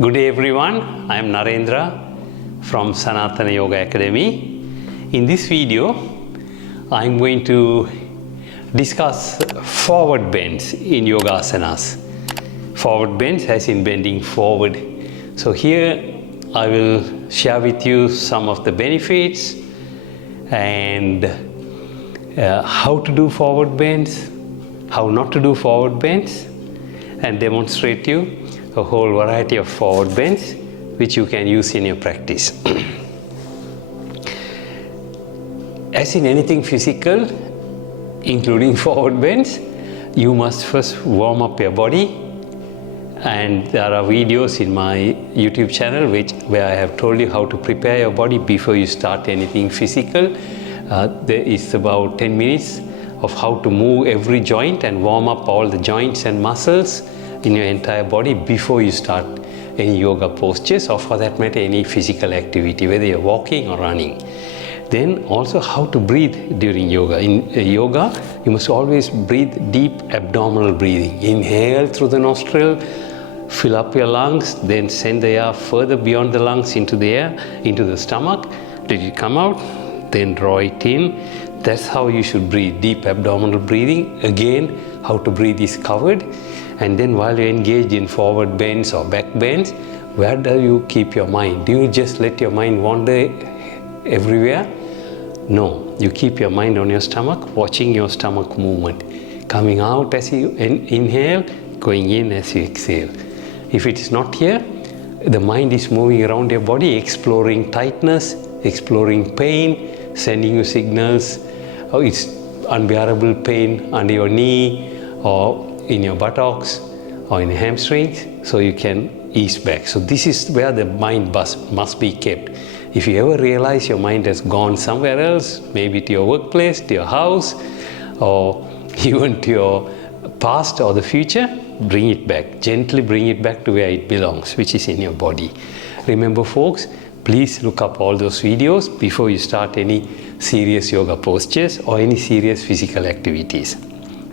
Good day everyone, I am Narendra from Sanatana Yoga Academy. In this video, I am going to discuss forward bends in yoga asanas. Forward bends as in bending forward. So here I will share with you some of the benefits and how to do forward bends, how not to do forward bends, and demonstrate you a whole variety of forward bends which you can use in your practice. As in anything physical, including forward bends, you must first warm up your body, and there are videos in my YouTube channel where I have told you how to prepare your body before you start anything physical. There is about 10 minutes of how to move every joint and warm up all the joints and muscles in your entire body before you start any yoga postures, or for that matter any physical activity, whether you're walking or running. Then also how to breathe during yoga. In yoga, you must always breathe deep abdominal breathing. Inhale through the nostril, fill up your lungs, then send the air further beyond the lungs into the air, into the stomach. Let it come out, then draw it in. That's how you should breathe, deep abdominal breathing. Again, how to breathe is covered. And then while you're engaged in forward bends or back bends, where do you keep your mind? Do you just let your mind wander everywhere? No, you keep your mind on your stomach, watching your stomach movement. Coming out as you inhale, going in as you exhale. If it is not here, the mind is moving around your body, exploring tightness, exploring pain, sending you signals. Oh, it's unbearable pain under your knee or in your buttocks or in your hamstrings, so you can ease back. So this is where the mind must be kept. If you ever realize your mind has gone somewhere else, maybe to your workplace, to your house, or even to your past or the future, bring it back. Gently bring it back to where it belongs, which is in your body. Remember folks, please look up all those videos before you start any serious yoga postures or any serious physical activities.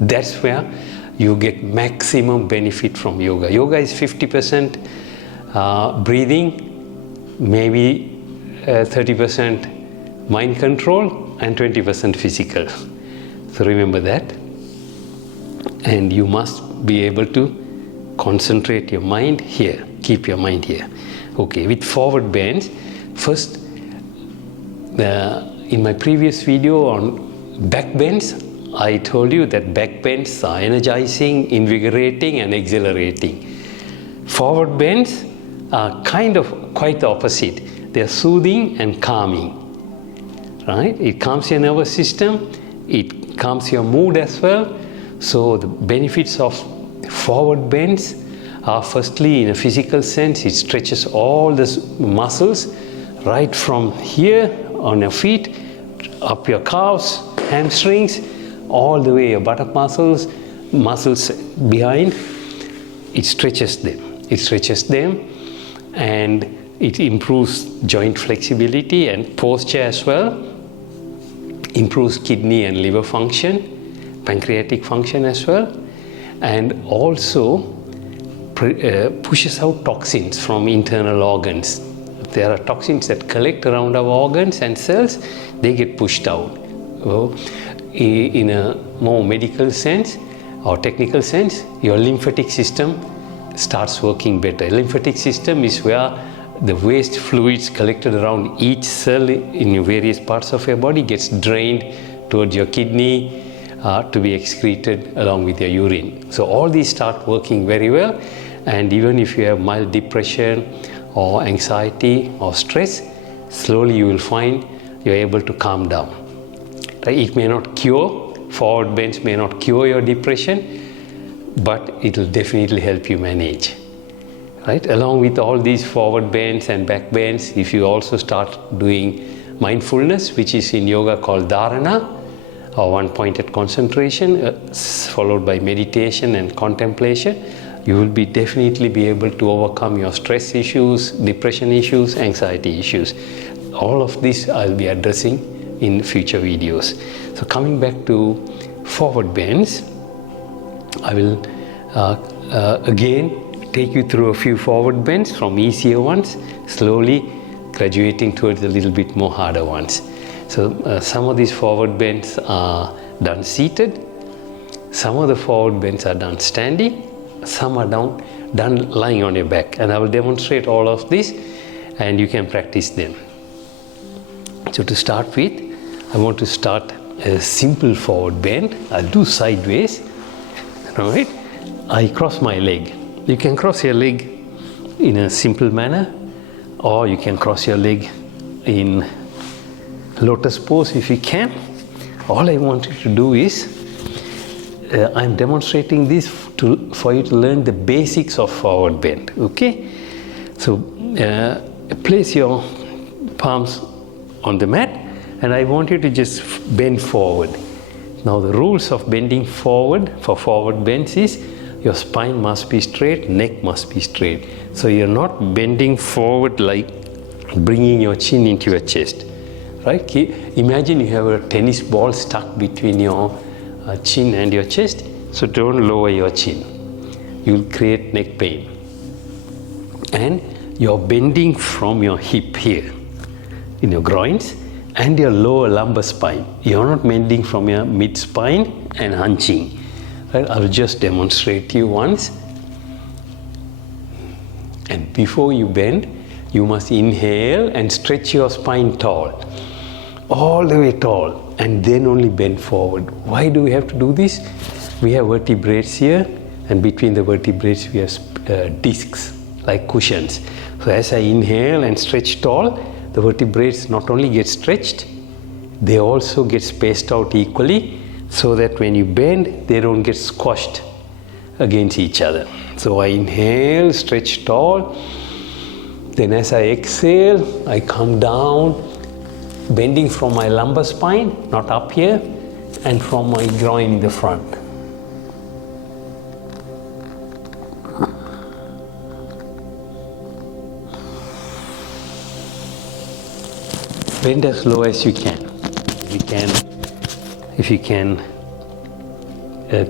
That's where you get maximum benefit from yoga. Yoga is 50% breathing, maybe 30% mind control, and 20% physical. So remember that. And you must be able to concentrate your mind here. Keep your mind here. Okay, with forward bends, first, in my previous video on back bends, I told you that back bends are energizing, invigorating, and exhilarating. Forward bends are kind of quite the opposite. They are soothing and calming. Right? It calms your nervous system. It calms your mood as well. So the benefits of forward bends are, firstly, in a physical sense, it stretches all the muscles right from here on your feet, up your calves, hamstrings, all the way your buttock muscles behind. It stretches them. It stretches them, and it improves joint flexibility and posture as well. Improves kidney and liver function, pancreatic function as well, and also pushes out toxins from internal organs. There are toxins that collect around our organs and cells, they get pushed out. In a more medical sense or technical sense, your lymphatic system starts working better. Lymphatic system is where the waste fluids collected around each cell in various parts of your body gets drained towards your kidney to be excreted along with your urine. So all these start working very well, and even if you have mild depression or anxiety or stress, slowly you will find you're able to calm down. It may not cure, forward bends may not cure your depression, but it will definitely help you manage. Right? Along with all these forward bends and back bends, if you also start doing mindfulness, which is in yoga called dharana, or one-pointed concentration, followed by meditation and contemplation, you will definitely be able to overcome your stress issues, depression issues, anxiety issues. All of this I'll be addressing in future videos. So coming back to forward bends, I will again take you through a few forward bends from easier ones, slowly graduating towards a little bit more harder ones. So some of these forward bends are done seated, some of the forward bends are done standing, some are done lying on your back, and I will demonstrate all of this and you can practice them. So to start with, I want to start a simple forward bend. I'll do sideways, right? I cross my leg. You can cross your leg in a simple manner, or you can cross your leg in lotus pose if you can. All I want you to do is, I'm demonstrating this for you to learn the basics of forward bend, okay? So place your palms on the mat and I want you to just bend forward. Now the rules of bending forward for forward bends is your spine must be straight, neck must be straight. So you're not bending forward like bringing your chin into your chest, right? Imagine you have a tennis ball stuck between your chin and your chest. So don't lower your chin. You'll create neck pain. And you're bending from your hip here, in your groins, and your lower lumbar spine. You're not bending from your mid spine and hunching. Right? I'll just demonstrate to you once. And before you bend, you must inhale and stretch your spine tall, all the way tall, and then only bend forward. Why do we have to do this? We have vertebrae here, and between the vertebrae we have discs like cushions. So as I inhale and stretch tall, the vertebrae not only get stretched, they also get spaced out equally, so that when you bend, they don't get squashed against each other. So I inhale, stretch tall, then as I exhale, I come down, bending from my lumbar spine, not up here, and from my groin in the front. Bend as low as you can. If you can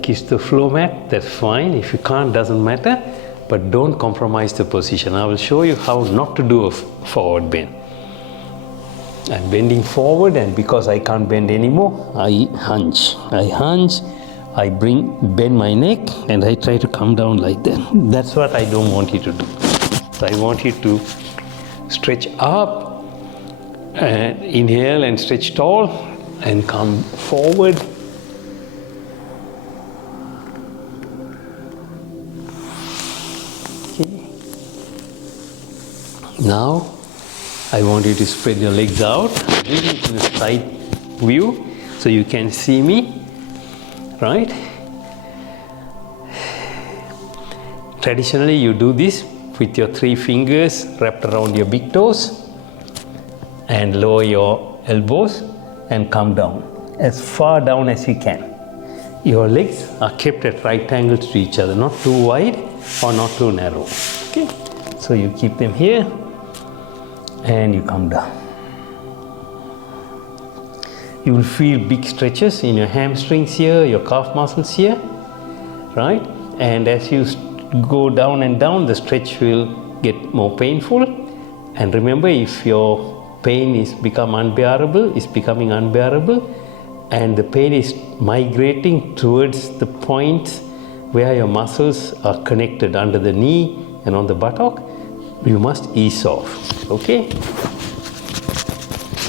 kiss the floor mat, that's fine. If you can't, doesn't matter. But don't compromise the position. I will show you how not to do a forward bend. I'm bending forward, and because I can't bend anymore, I hunch. I bend my neck, and I try to come down like that. That's what I don't want you to do. So I want you to stretch up, and inhale and stretch tall, and come forward. Okay. Now I want you to spread your legs out, really in a side view, so you can see me, right? Traditionally, you do this with your 3 fingers wrapped around your big toes, and lower your elbows and come down as far down as you can. Your legs are kept at right angles to each other, not too wide or not too narrow. Okay, so you keep them here and you come down. You will feel big stretches in your hamstrings here, your calf muscles here, right? And as you go down and down, the stretch will get more painful. And remember, if your pain is becoming unbearable, and the pain is migrating towards the points where your muscles are connected under the knee and on the buttock, you must ease off, okay?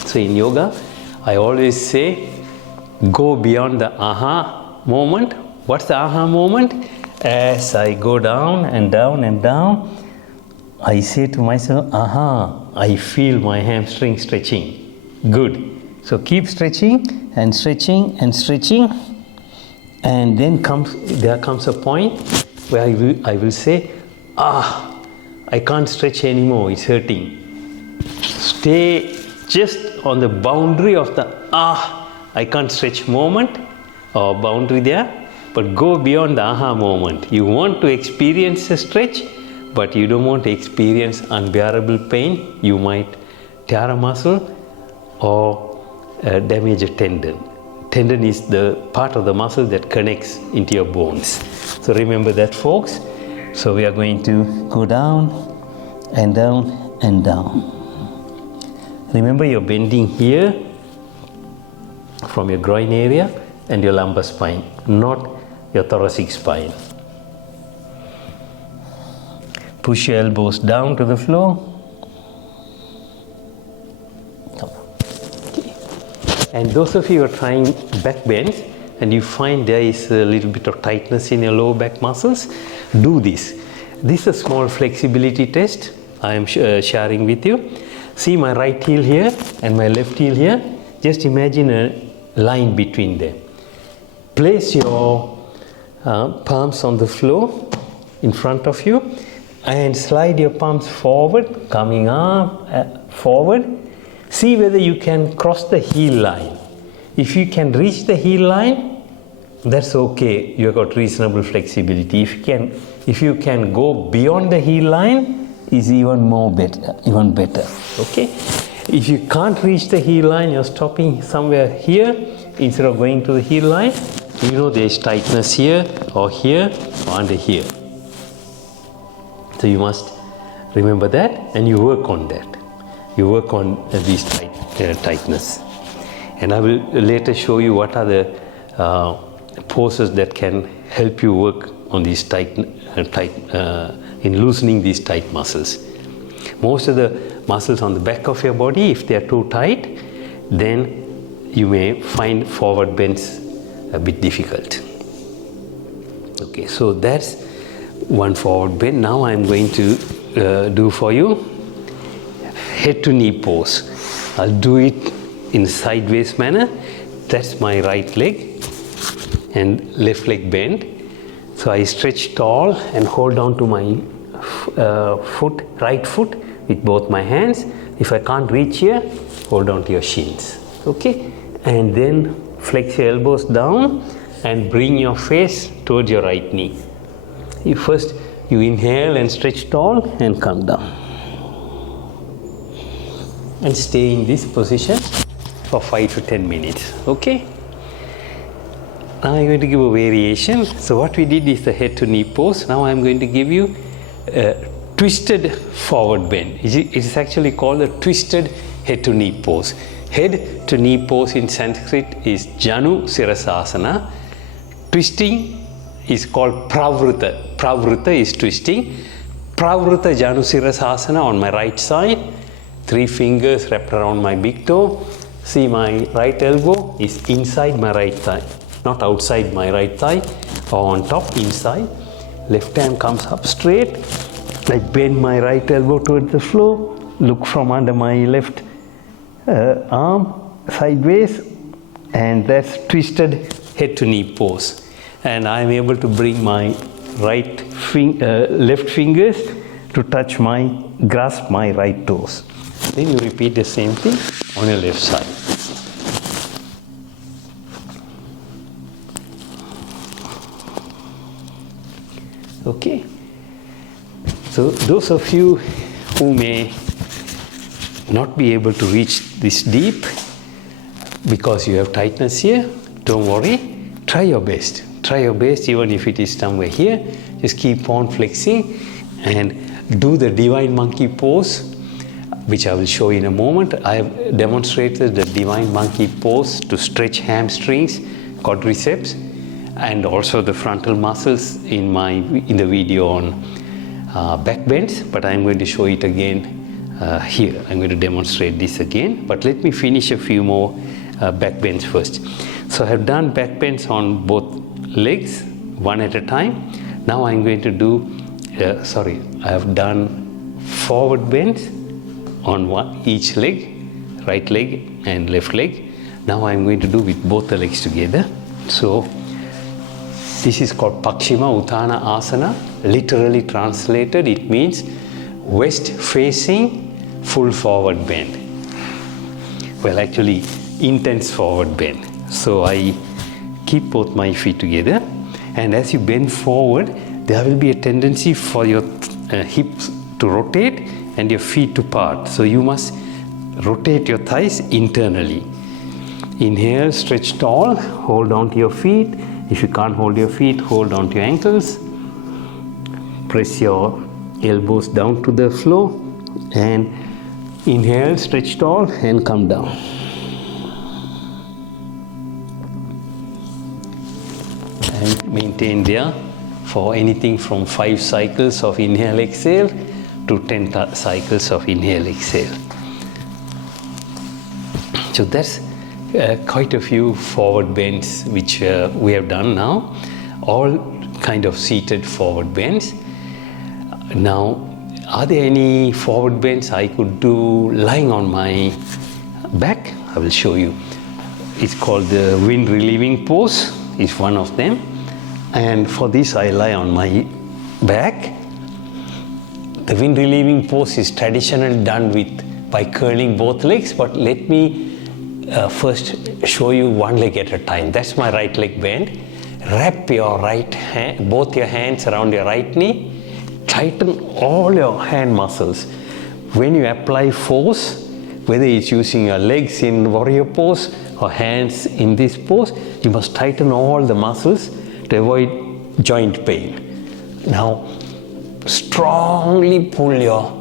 So in yoga, I always say, go beyond the aha moment. What's the aha moment? As I go down and down and down, I say to myself, aha, I feel my hamstring stretching. Good. So keep stretching and stretching and stretching, and then there comes a point where I will say, I can't stretch anymore, it's hurting. Stay just on the boundary of the I can't stretch moment or boundary there, but go beyond the aha moment. You want to experience a stretch, but you don't want to experience unbearable pain. You might tear a muscle or damage a tendon. Tendon is the part of the muscle that connects into your bones. So remember that, folks. So we are going to go down and down and down. Remember, you're bending here from your groin area and your lumbar spine, not your thoracic spine. Push your elbows down to the floor. Come on. Okay. And those of you who are trying back bends and you find there is a little bit of tightness in your lower back muscles, do this. This is a small flexibility test I am sharing with you. See my right heel here and my left heel here. Just imagine a line between them. Place your palms on the floor in front of you and slide your palms forward, coming up, forward. See whether you can cross the heel line. If you can reach the heel line, that's okay, you have got reasonable flexibility. If you can go beyond the heel line, is even better. Okay? If you can't reach the heel line, you're stopping somewhere here instead of going to the heel line, you know there's tightness here or under here. So you must remember that and you work on that. You work on these tightness. And I will later show you what are the poses that can help you work on these in loosening these tight muscles. Most of the muscles on the back of your body, if they are too tight, then you may find forward bends a bit difficult. Okay, so that's one forward bend. Now I'm going to do for you head to knee pose. I'll do it in sideways manner. That's my right leg and left leg bend. So I stretch tall and hold on to my right foot with both my hands. If I can't reach here, hold on to your shins. Okay? And then flex your elbows down and bring your face towards your right knee. First you inhale and stretch tall and come down. And stay in this position for 5 to 10 minutes. Okay? Now I'm going to give a variation. So what we did is the head to knee pose. Now I'm going to give you a twisted forward bend. It is actually called a twisted head to knee pose. Head to knee pose in Sanskrit is Janu Sirasasana. Twisting is called Pravruta. Pravruta is twisting. Pravruta Janu Sirasasana on my right side. 3 fingers wrapped around my big toe. See, my right elbow is inside my right thigh, not outside my right thigh or on top, inside. Left hand comes up straight. I bend my right elbow towards the floor. Look from under my left arm sideways, and that's twisted head to knee pose. And I'm able to bring my left fingers to grasp my right toes. Then you repeat the same thing on your left side. Okay. So those of you who may not be able to reach this deep because you have tightness here, don't worry. Try your best. Try your best, even if it is somewhere here. Just keep on flexing and do the divine monkey pose, which I will show in a moment. I have demonstrated the divine monkey pose to stretch hamstrings, quadriceps, and also the frontal muscles in the video on back bends, but I'm going to show it again here. I'm going to demonstrate this again, but let me finish a few more back bends first. So I have done back bends on both legs, one at a time. Now I'm going to do, I have done forward bends on each leg, right leg and left leg. Now I'm going to do with both the legs together. So this is called Pakshima Uttana Asana. Literally translated, it means west facing full forward bend. Well, actually intense forward bend. So I keep both my feet together, and as you bend forward, there will be a tendency for your hips to rotate and your feet to part. So you must rotate your thighs internally. Inhale, stretch tall, hold on to your feet. If you can't hold your feet, hold on to your ankles. press your elbows down to the floor and inhale, stretch tall and come down. And maintain there for anything from 5 cycles of inhale exhale to 10 cycles of inhale exhale. So that's quite a few forward bends which we have done now, all kind of seated forward bends. Now, are there any forward bends I could do lying on my back? I will show you. It's called the wind relieving pose, is one of them. And for this I lie on my back. The wind relieving pose is traditionally done by curling both legs, but let me first show you one leg at a time. That's my right leg bend. Wrap your right hand, both your hands around your right knee. Tighten all your hand muscles. When you apply force, whether it's using your legs in warrior pose or hands in this pose, you must tighten all the muscles to avoid joint pain. Now, strongly pull your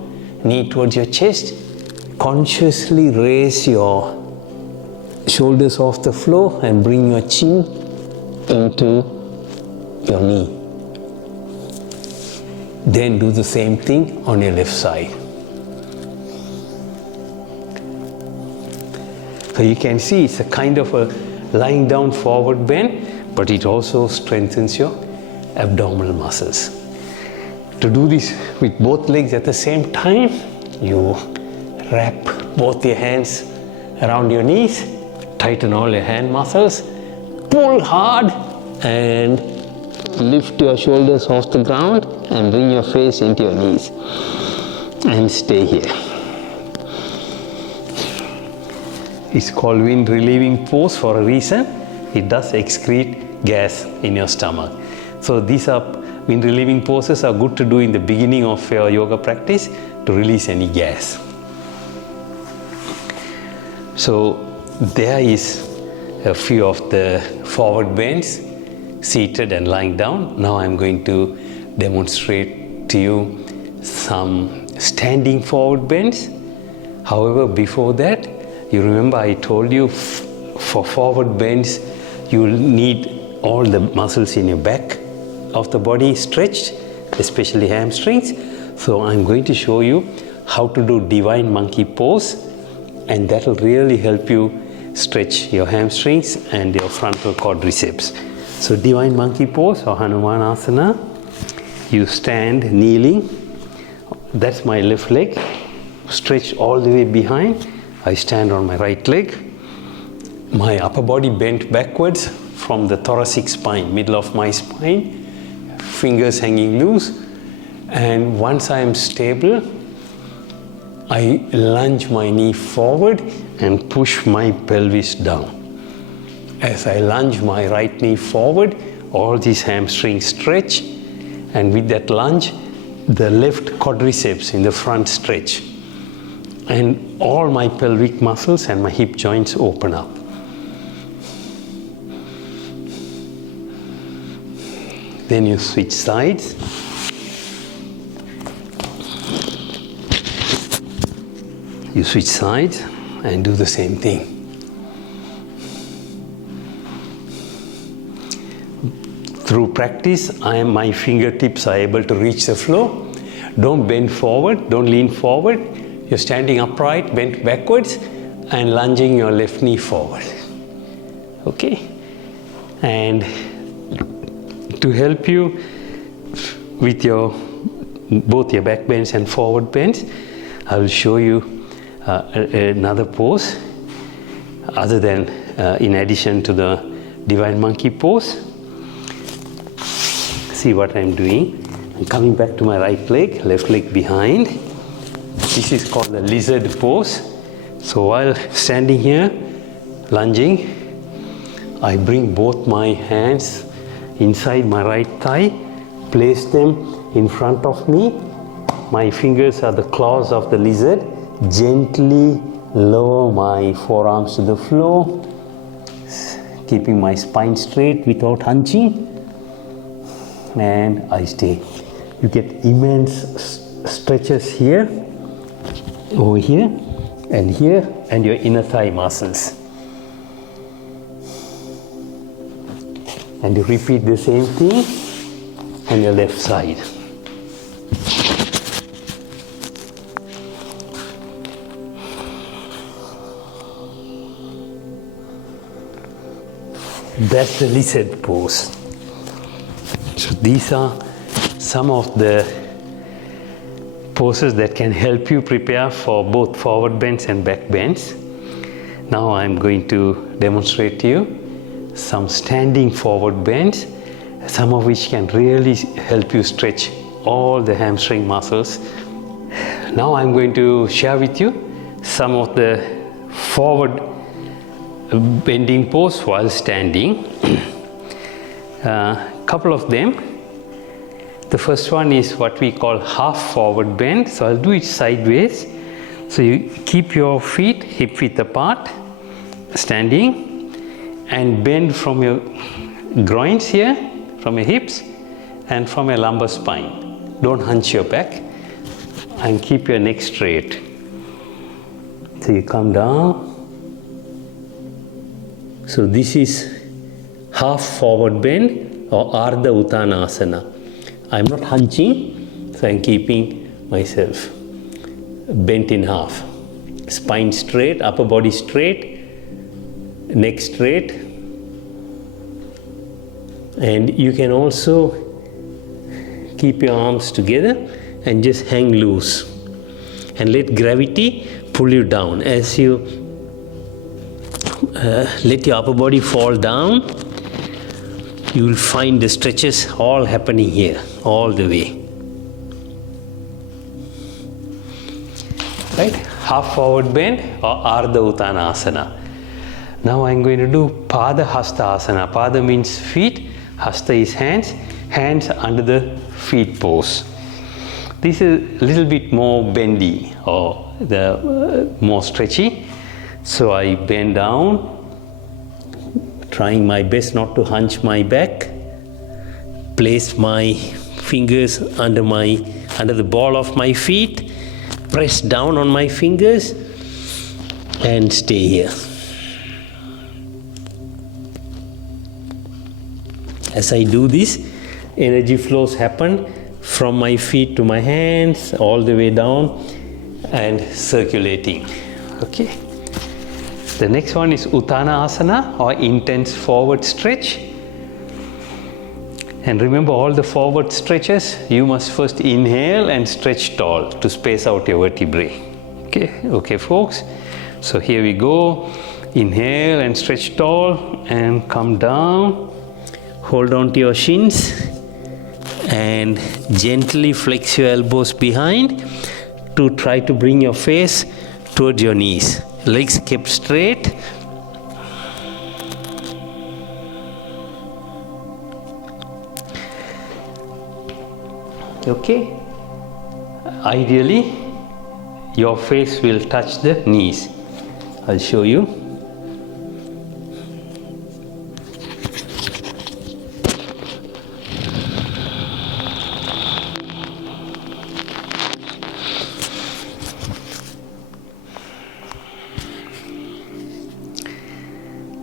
knee towards your chest. Consciously raise your shoulders off the floor and bring your chin into your knee. Then do the same thing on your left side. So you can see it's a kind of a lying down forward bend, but it also strengthens your abdominal muscles. To do this with both legs at the same time, you wrap both your hands around your knees, tighten all your hand muscles, pull hard and lift your shoulders off the ground and bring your face into your knees and stay here. It's called wind relieving pose for a reason. It does excrete gas in your stomach. So these are wind relieving poses are good to do in the beginning of your yoga practice to release any gas. So there is a few of the forward bends, seated and lying down. Now I'm going to demonstrate to you some standing forward bends. However, before that, you remember I told you for forward bends, you need all the muscles in your back of the body stretched, especially hamstrings. So I'm going to show you how to do divine monkey pose, and that will really help you stretch your hamstrings and your frontal quadriceps. So divine monkey pose or Hanuman asana, you stand kneeling. That's my left leg, stretched all the way behind. I stand on my right leg, my upper body bent backwards from the thoracic spine, middle of my spine, fingers hanging loose. And once I am stable, I lunge my knee forward and push my pelvis down. As I lunge my right knee forward, all these hamstrings stretch, and with that lunge, the left quadriceps in the front stretch. And all my pelvic muscles and my hip joints open up. Then you switch sides. You switch sides and do the same thing. Through practice, my fingertips are able to reach the floor. Don't bend forward, don't lean forward. You're standing upright, bent backwards, and lunging your left knee forward. Okay? And to help you with both your back bends and forward bends, I will show you another pose other than in addition to the divine monkey pose. See what I'm doing. I'm coming back to my right leg, left leg behind. This is called the lizard pose. So while standing here, lunging, I bring both my hands inside my right thigh, place them in front of me. My fingers are the claws of the lizard. Gently lower my forearms to the floor, keeping my spine straight without hunching, and I stay. you get immense stretches here, over here, and your inner thigh muscles. And you repeat the same thing on your left side. That's the lizard pose. So these are some of the poses that can help you prepare for both forward bends and back bends. Now I'm going to demonstrate to you some standing forward bends, some of which can really help you stretch all the hamstring muscles. Now I'm going to share with you some of the forward bending pose while standing. Couple of them. The first one is what we call half forward bend. So I'll do it sideways. So you keep your feet hip width apart, standing, and bend from your groins here, from your hips, and from your lumbar spine. Don't hunch your back, and keep your neck straight. So you come down. So this is half forward bend or Ardha Uttanasana. I'm not hunching, so I'm keeping myself bent in half. Spine straight, upper body straight, neck straight. And you can also keep your arms together and just hang loose. And let gravity pull you down. As you let your upper body fall down, you will find the stretches all happening here, all the way. Right? Half forward bend or Ardha Uttanasana. Now I'm going to do Pada Hasta Asana. Pada means feet, Hasta is hands, hands under the feet pose. This is a little bit more bendy or more stretchy. So I bend down, trying my best not to hunch my back, place my fingers under the ball of my feet, press down on my fingers, and stay here. As I do this, energy flows happen from my feet to my hands, all the way down and circulating. Okay. The next one is Uttana Asana or intense forward stretch. And remember, all the forward stretches, you must first inhale and stretch tall to space out your vertebrae. Okay, folks. So here we go. Inhale and stretch tall and come down. Hold on to your shins and gently flex your elbows behind to try to bring your face towards your knees. Legs kept straight. Okay. Ideally, your face will touch the knees. I'll show you.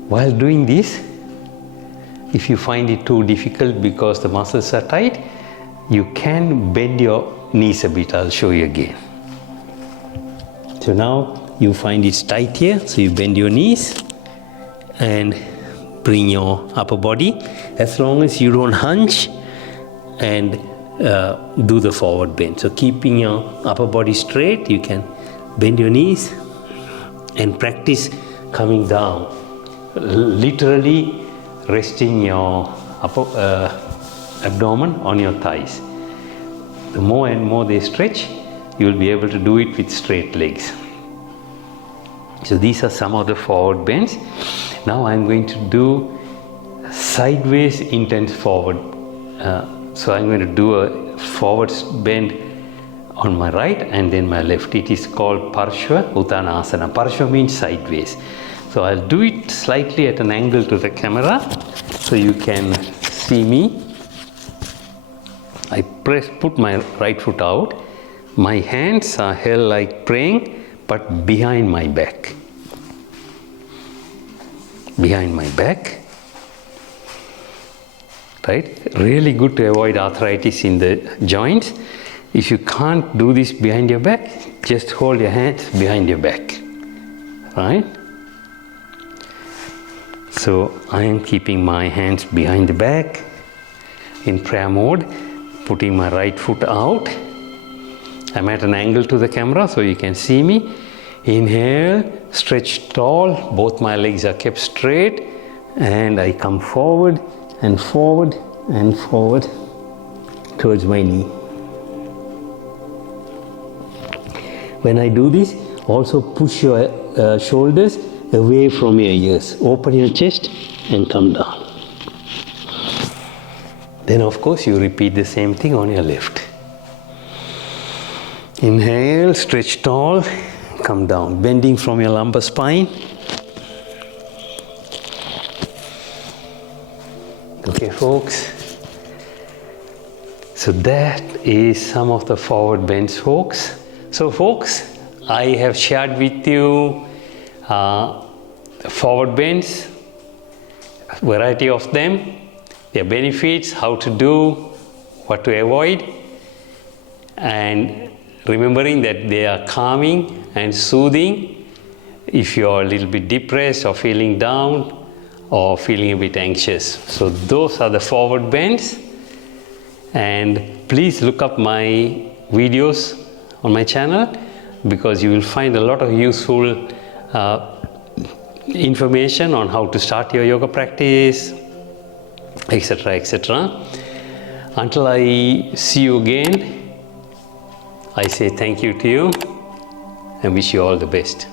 While doing this, if you find it too difficult because the muscles are tight, you can bend your knees a bit. I'll show you again. So now you find it's tight here, so you bend your knees and bring your upper body, as long as you don't hunch, and do the forward bend. So keeping your upper body straight, you can bend your knees and practice coming down. Literally resting your upper abdomen on your thighs. The more and more they stretch, you will be able to do it with straight legs. So these are some of the forward bends. Now I'm going to do sideways intense forward. So I'm going to do a forward bend on my right and then my left. It is called Parshva Uttanasana. Parshva means sideways. So I'll do it slightly at an angle to the camera so you can see me. I put my right foot out. My hands are held like praying, but behind my back. Behind my back. Right? Really good to avoid arthritis in the joints. If you can't do this behind your back, just hold your hands behind your back. Right? So I am keeping my hands behind the back in prayer mode, putting my right foot out. I'm at an angle to the camera so you can see me. Inhale, stretch tall, both my legs are kept straight, and I come forward and forward and forward towards my knee. When I do this, also push your shoulders away from your ears. Open your chest and come down. Then of course you repeat the same thing on your left. Inhale, stretch tall, come down, bending from your lumbar spine. Okay, folks. So that is some of the forward bends, folks. So folks, I have shared with you forward bends, variety of them, their benefits, how to do, what to avoid, and remembering that they are calming and soothing if you are a little bit depressed or feeling down or feeling a bit anxious. So those are the forward bends, and please look up my videos on my channel, because you will find a lot of useful information on how to start your yoga practice, etc., etc. Until I see you again, I say thank you to you and wish you all the best.